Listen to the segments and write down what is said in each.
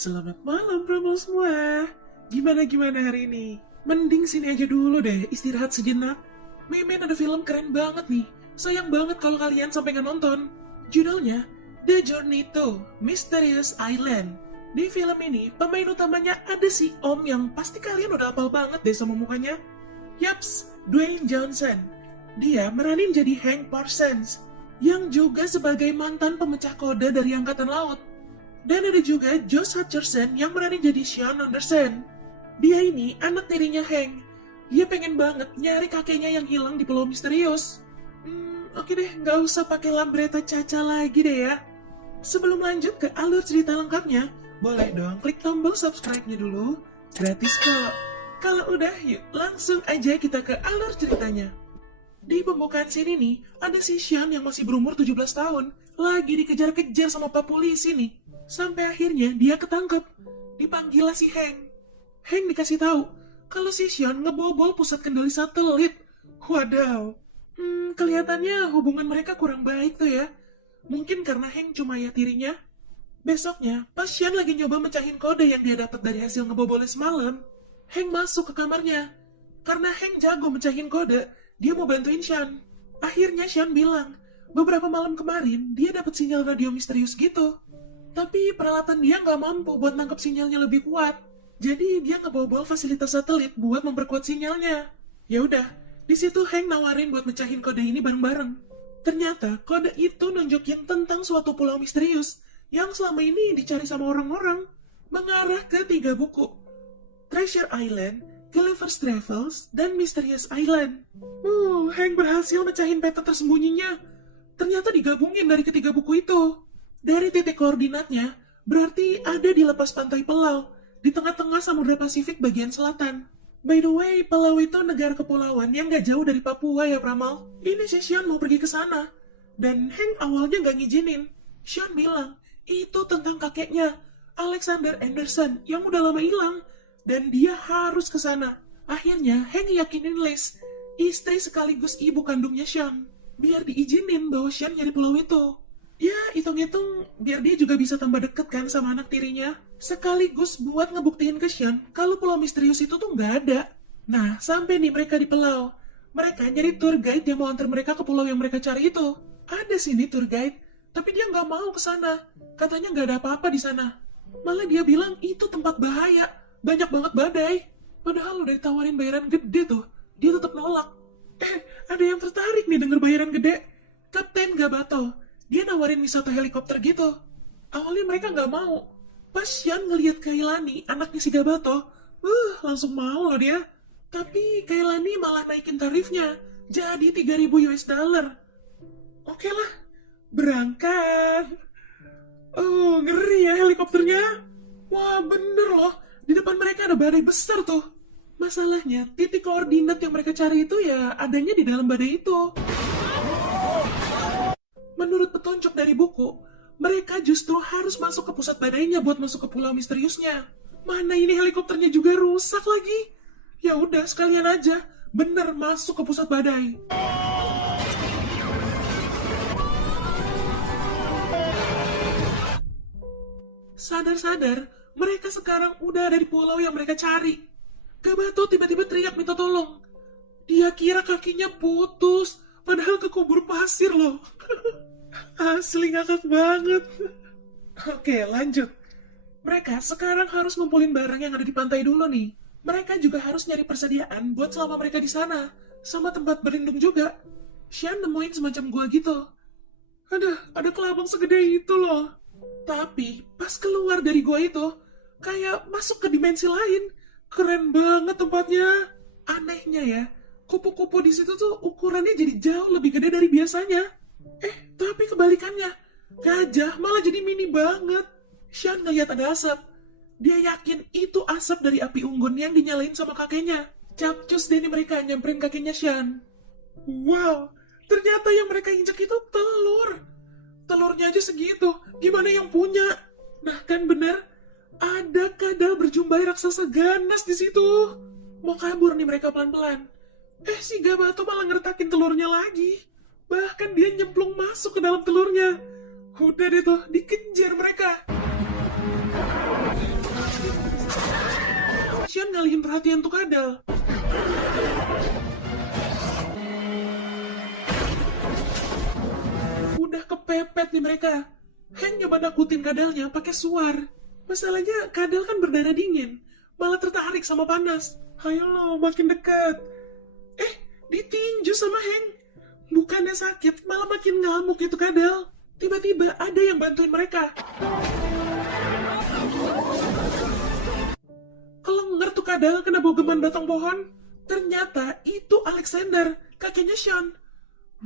Selamat malam promo semua. Gimana hari ini? Mending sini aja dulu deh, istirahat sejenak. Memen ada film keren banget nih. Sayang banget kalau kalian sampai nggak nonton. Judulnya The Journey to Mysterious Island. Di film ini, pemain utamanya ada si Om yang pasti kalian udah hafal banget deh sama mukanya. Yaps, Dwayne Johnson. Dia meranin jadi Hank Parsons, yang juga sebagai mantan pemecah kode dari Angkatan Laut. Dan ada juga Josh Hutcherson yang meranin jadi Sean Anderson. Dia ini anak tirinya Hank. Dia pengen banget nyari kakeknya yang hilang di Pulau Misterius. Oke deh, nggak usah pakai lambreta caca lagi deh ya. Sebelum lanjut ke alur cerita lengkapnya, boleh dong klik tombol subscribe-nya dulu. Gratis kok. Kalau udah, yuk langsung aja kita ke alur ceritanya. Di pembukaan scene ini, ada si Sean yang masih berumur 17 tahun, lagi dikejar-kejar sama pak polisi nih. Sampai akhirnya dia ketangkep. Dipanggil lah si Hank. Hank dikasih tahu kalau si Sean ngebobol pusat kendali satelit. Wadaw. Kelihatannya hubungan mereka kurang baik tuh ya. Mungkin karena Hank cuma ya tirinya. Besoknya, pas Sean lagi nyoba mecahin kode yang dia dapat dari hasil ngebobolnya semalam, Hank masuk ke kamarnya. Karena Hank jago mecahin kode, dia mau bantuin Sean. Akhirnya Sean bilang, beberapa malam kemarin dia dapat sinyal radio misterius gitu. Tapi peralatan dia nggak mampu buat nangkep sinyalnya lebih kuat. Jadi dia ngebobol fasilitas satelit buat memperkuat sinyalnya. Ya udah, di situ Hank nawarin buat mecahin kode ini bareng-bareng. Ternyata kode itu nunjukin tentang suatu pulau misterius yang selama ini dicari sama orang-orang, mengarah ke 3 buku: Treasure Island, Gulliver's Travels, dan Mysterious Island. Hank berhasil mecahin peta tersembunyinya. Ternyata digabungin dari ketiga buku itu. Dari titik koordinatnya, berarti ada di lepas pantai Palau, di tengah-tengah Samudra Pasifik bagian selatan. By the way, Palau itu negara kepulauan yang gak jauh dari Papua ya Pramal. Ini si Sean mau pergi ke sana. Dan Hank awalnya gak ngizinin. Sean bilang, itu tentang kakeknya, Alexander Anderson, yang udah lama hilang. Dan dia harus ke sana. Akhirnya, Hank yakinin Liz, istri sekaligus ibu kandungnya Sean, biar diizinin bawa Sean nyari pulau itu. Ya, hitung-hitung biar dia juga bisa tambah deket kan sama anak tirinya. Sekaligus buat ngebuktiin ke Sean kalau pulau misterius itu tuh nggak ada. Nah, sampai nih mereka di pulau. Mereka nyari tour guide yang mau antar mereka ke pulau yang mereka cari itu. Ada sini tour guide, tapi dia nggak mau ke sana. Katanya nggak ada apa-apa di sana. Malah dia bilang itu tempat bahaya, banyak banget badai. Padahal udah ditawarin bayaran gede tuh, dia tetap nolak. Ada yang tertarik nih denger bayaran gede. Kapten Gabato. Dia nawarin wisata helikopter gitu. Awalnya mereka nggak mau. Pas Sean ngeliat Kailani, anaknya si Gabato, langsung mau loh dia. Tapi Kailani malah naikin tarifnya, jadi 3.000 US dollar. Oke lah, berangkat. Ngeri ya helikopternya. Wah, bener loh. Di depan mereka ada badai besar tuh. Masalahnya, titik koordinat yang mereka cari itu ya adanya di dalam badai itu. Menurut petunjuk dari buku, mereka justru harus masuk ke pusat badainya buat masuk ke pulau misteriusnya. Mana ini helikopternya juga rusak lagi. Ya udah sekalian aja, bener masuk ke pusat badai. Sadar-sadar, mereka sekarang udah ada di pulau yang mereka cari. Gabato tiba-tiba teriak minta tolong. Dia kira kakinya putus, padahal kekubur pasir loh. Asli ngakak banget. Oke, lanjut. Mereka sekarang harus ngumpulin barang yang ada di pantai dulu nih. Mereka juga harus nyari persediaan buat selama mereka di sana, sama tempat berlindung juga. Sean nemuin semacam gua gitu. Ada kelabang segede itu loh. Tapi pas keluar dari gua itu, kayak masuk ke dimensi lain. Keren banget tempatnya. Anehnya ya, kupu-kupu di situ tuh ukurannya jadi jauh lebih gede dari biasanya. Tapi kebalikannya, gajah malah jadi mini banget. Sean ngeliat ada asap. Dia yakin itu asap dari api unggun yang dinyalain sama kakeknya. Capcus deh nih mereka nyamperin kakeknya Sean. Wow, ternyata yang mereka injek itu telur. Telurnya aja segitu, gimana yang punya? Nah kan bener, ada kadal berjumbai raksasa ganas di situ. Mau kabur nih mereka pelan-pelan. Si Gabato malah ngertakin telurnya lagi. Bahkan dia nyemplung masuk ke dalam telurnya. Udah deh tuh, dikejar mereka. ngalihin perhatian tuh kadal. Udah kepepet nih mereka. Hank nyoba nakutin kadalnya pakai suar. Masalahnya kadal kan berdarah dingin, malah tertarik sama panas. Ayo lo, makin dekat. Ditinju sama Hank. Bukannya sakit, malah makin ngamuk itu kadal. Tiba-tiba ada yang bantuin mereka. Kelenger tuh kadal kena bogeman batang pohon. Ternyata itu Alexander, kakeknya Sean.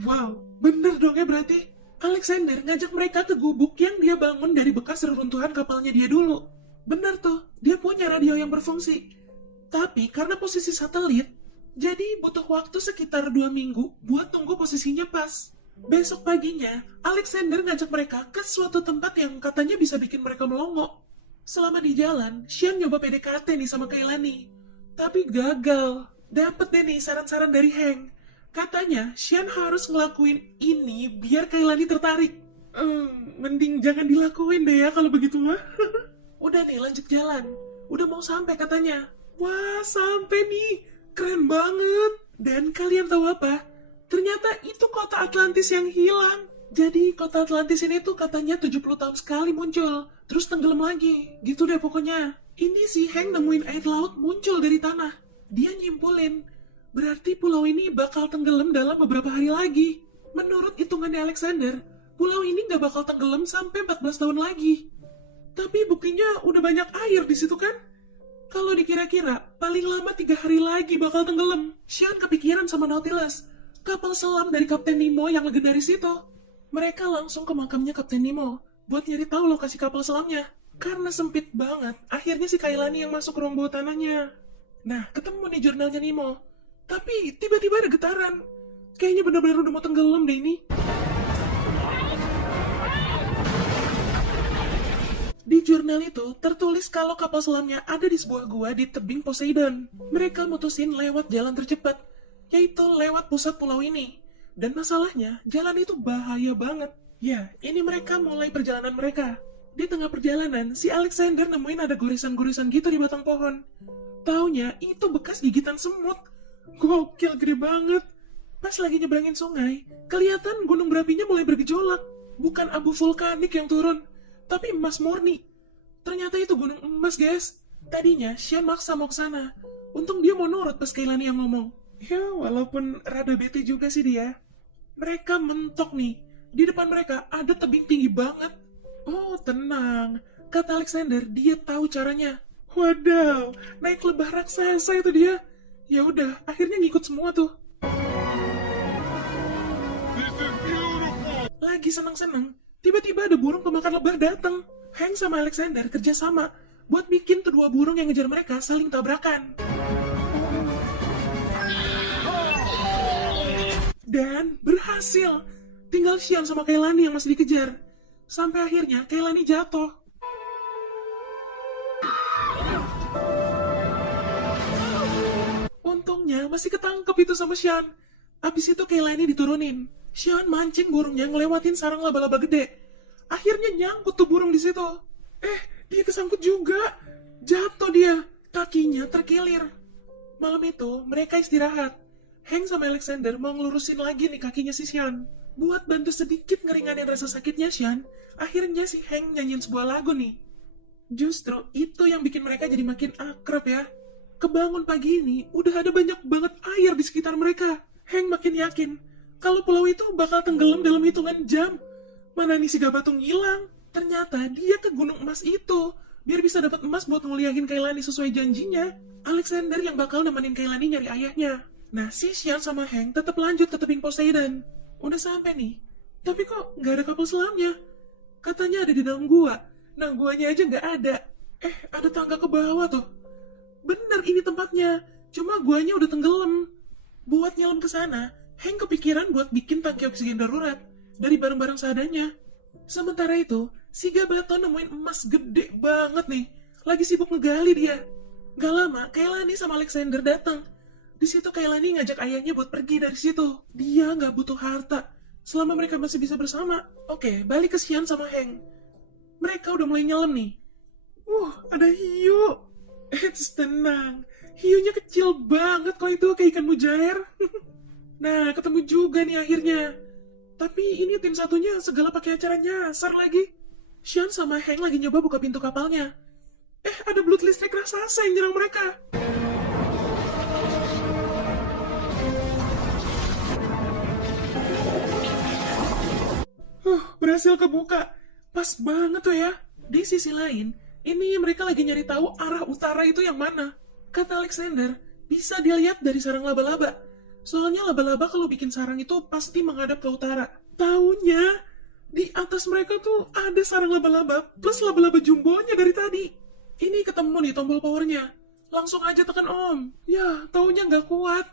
Wow, bener dong ya berarti. Alexander ngajak mereka ke gubuk yang dia bangun dari bekas reruntuhan kapalnya dia dulu. Bener tuh, dia punya radio yang berfungsi. Tapi karena posisi satelit, jadi butuh waktu sekitar 2 minggu buat tunggu posisinya pas. Besok paginya, Alexander ngajak mereka ke suatu tempat yang katanya bisa bikin mereka melongo. Selama di jalan, Sean nyoba PDKT nih sama Kailani. Tapi gagal. Dapet deh nih saran-saran dari Hank. Katanya, Sean harus ngelakuin ini biar Kailani tertarik. Mending jangan dilakuin deh ya kalau begitu mah. Udah nih, lanjut jalan. Udah mau sampai katanya. Wah, sampai nih. Keren banget. Dan kalian tahu apa? Ternyata itu kota Atlantis yang hilang. Jadi kota Atlantis ini tuh katanya 70 tahun sekali muncul. Terus tenggelam lagi. Gitu deh pokoknya. Ini si Hank nemuin air laut muncul dari tanah. Dia nyimpulin. Berarti pulau ini bakal tenggelam dalam beberapa hari lagi. Menurut hitungannya Alexander, pulau ini nggak bakal tenggelam sampai 14 tahun lagi. Tapi buktinya udah banyak air di situ kan? Kalau dikira-kira, paling lama 3 hari lagi bakal tenggelam. Sean kepikiran sama Nautilus, kapal selam dari Kapten Nemo yang legendaris itu. Mereka langsung ke makamnya Kapten Nemo buat nyari tahu lokasi kapal selamnya. Karena sempit banget, akhirnya si Kailani yang masuk ke ruang bawah tanahnya. Nah, ketemu di jurnalnya Nemo. Tapi tiba-tiba ada getaran. Kayaknya benar-benar udah mau tenggelam deh ini. Di jurnal itu tertulis kalau kapal selamnya ada di sebuah gua di tebing Poseidon. Mereka mutusin lewat jalan tercepat, yaitu lewat pusat pulau ini. Dan masalahnya, jalan itu bahaya banget. Ya, ini mereka mulai perjalanan mereka. Di tengah perjalanan, si Alexander nemuin ada goresan-goresan gitu di batang pohon. Taunya itu bekas gigitan semut. Gokil, gede banget. Pas lagi nyebrangin sungai, kelihatan gunung berapinya mulai bergejolak. Bukan abu vulkanik yang turun, tapi emas murni. Ternyata itu gunung emas, guys. Tadinya Sean maksa mau kesana. Untung dia mau nurut pas Kailani yang ngomong. Ya, walaupun rada bete juga sih dia. Mereka mentok nih. Di depan mereka ada tebing tinggi banget. Oh, tenang. Kata Alexander, dia tahu caranya. Wadaw, naik lebah raksasa itu dia. Ya udah, akhirnya ngikut semua tuh. Lagi senang-senang, tiba-tiba ada burung pemakan lebah datang. Hank sama Alexander kerjasama buat bikin kedua burung yang ngejar mereka saling tabrakan. Dan berhasil. Tinggal Sean sama Kailani yang masih dikejar. Sampai akhirnya Kailani jatuh. Untungnya masih ketangkep itu sama Sean. Abis itu Kailani diturunin. Sean mancing burungnya ngelewatin sarang laba-laba gede. Akhirnya nyangkut tuh burung di situ. Dia kesangkut juga. Jatuh dia. Kakinya terkilir. Malam itu mereka istirahat. Hank sama Alexander mau ngelurusin lagi nih kakinya si Sean. Buat bantu sedikit ngeringanin rasa sakitnya Sean, akhirnya si Hank nyanyiin sebuah lagu nih. Justru itu yang bikin mereka jadi makin akrab ya. Kebangun pagi ini, udah ada banyak banget air di sekitar mereka. Hank makin yakin kalau pulau itu bakal tenggelam dalam hitungan jam. Mana nih si Gabatung ngilang? Ternyata dia ke gunung emas itu, biar bisa dapat emas buat nguliahin Kailani sesuai janjinya. Alexander yang bakal nemenin Kailani nyari ayahnya. Nah, si Sean sama Hank tetap lanjut ke tebing Poseidon. Udah sampai nih, tapi kok nggak ada kapal selamnya? Katanya ada di dalam gua. Nah, guanya aja nggak ada. Ada tangga ke bawah tuh. Bener ini tempatnya, cuma guanya udah tenggelam. Buat nyelam ke sana, Hank kepikiran buat bikin tangki oksigen darurat dari barang-barang seadanya. Sementara itu, si Gabaton nemuin emas gede banget nih. Lagi sibuk ngegali dia. Gak lama, Kailani sama Alexander datang. Di situ Kailani ngajak ayahnya buat pergi dari situ. Dia nggak butuh harta selama mereka masih bisa bersama. Oke, balik ke Sean sama Hank. Mereka udah mulai nyelam nih. Ada hiu. Tenang. Hiunya kecil banget kok itu, kayak ikan mujair. Nah, ketemu juga nih akhirnya. Tapi ini tim satunya segala pakai acara nyasar lagi. Sean sama Hank lagi nyoba buka pintu kapalnya. Ada belut listrik raksasa yang nyerang mereka. Berhasil kebuka. Pas banget tuh ya. Di sisi lain, ini mereka lagi nyari tahu arah utara itu yang mana. Kata Alexander, bisa dilihat dari sarang laba-laba. Soalnya laba-laba kalau bikin sarang itu pasti menghadap ke utara. Taunya, di atas mereka tuh ada sarang laba-laba plus laba-laba jumbonya dari tadi. Ini ketemu nih tombol powernya. Langsung aja tekan Om. Ya, taunya nggak kuat.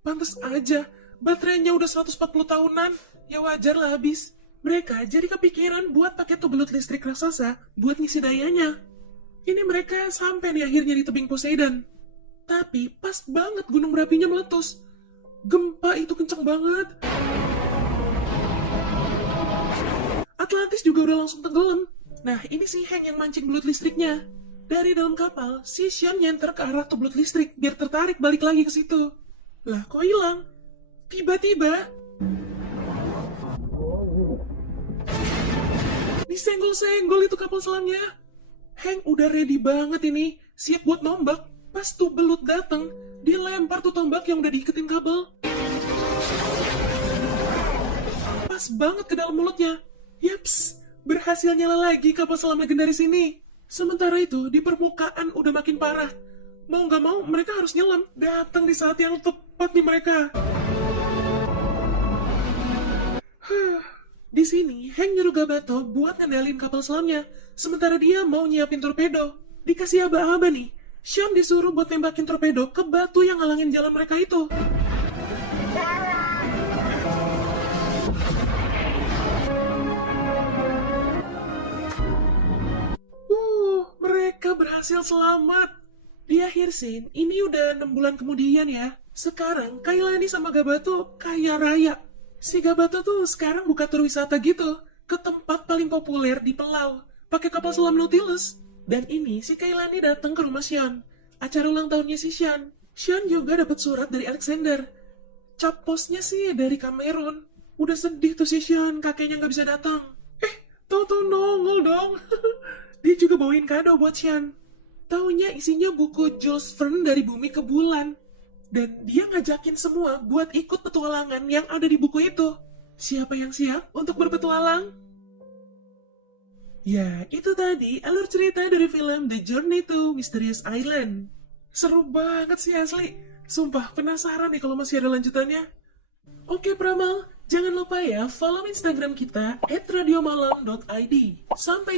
Pantes aja, baterainya udah 140 tahunan. Ya wajar lah habis. Mereka jadi kepikiran buat pakai tuh belut listrik raksasa buat ngisi dayanya. Ini mereka sampai nih akhirnya di tebing Poseidon. Tapi pas banget gunung berapinya meletus. Gempa itu kenceng banget. Atlantis juga udah langsung tenggelam. Nah, ini si Hank yang mancing belut listriknya. Dari dalam kapal, si Sean nyenter ke arah tuh belut listrik biar tertarik balik lagi ke situ. Lah, kok hilang? Tiba-tiba disenggol-senggol itu kapal selamnya. Hank udah ready banget ini, siap buat nombak. Pas tuh belut dateng, dia lempar tuh tombak yang udah diiketin kabel. Pas banget ke dalam mulutnya. Yaps, berhasil nyala lagi kapal selam legendaris ini. Sementara itu, di permukaan udah makin parah. Mau nggak mau, mereka harus nyelam. Datang di saat yang tepat nih mereka. Di sini, Hank nyuruh Gabato buat ngendalin kapal selamnya, sementara dia mau nyiapin torpedo. Dikasih aba-aba nih, Sean disuruh buat tembakin torpedo ke batu yang ngalangin jalan mereka itu. Mereka berhasil selamat. Di akhir scene, ini udah 6 bulan kemudian ya. Sekarang, Kailani sama Gabato kaya raya. Si Gabato tuh sekarang buka tur wisata gitu ke tempat paling populer di Pelau, pakai kapal selam Nautilus. Dan ini si Kailani datang ke rumah Sean, acara ulang tahunnya si Sean. Sean juga dapat surat dari Alexander. Cap posnya sih dari Kamerun. Udah sedih tuh si Sean, kakeknya nggak bisa datang. Tahu-tahu nongol dong. Dia juga bawain kado buat Sean. Taunya isinya buku Jules Verne dari bumi ke bulan. Dan dia ngajakin semua buat ikut petualangan yang ada di buku itu. Siapa yang siap untuk berpetualang? Ya, itu tadi alur cerita dari film The Journey to Mysterious Island. Seru banget sih asli. Sumpah penasaran nih kalau masih ada lanjutannya. Oke Pramal, jangan lupa ya follow Instagram kita @radiomalam.id. Sampai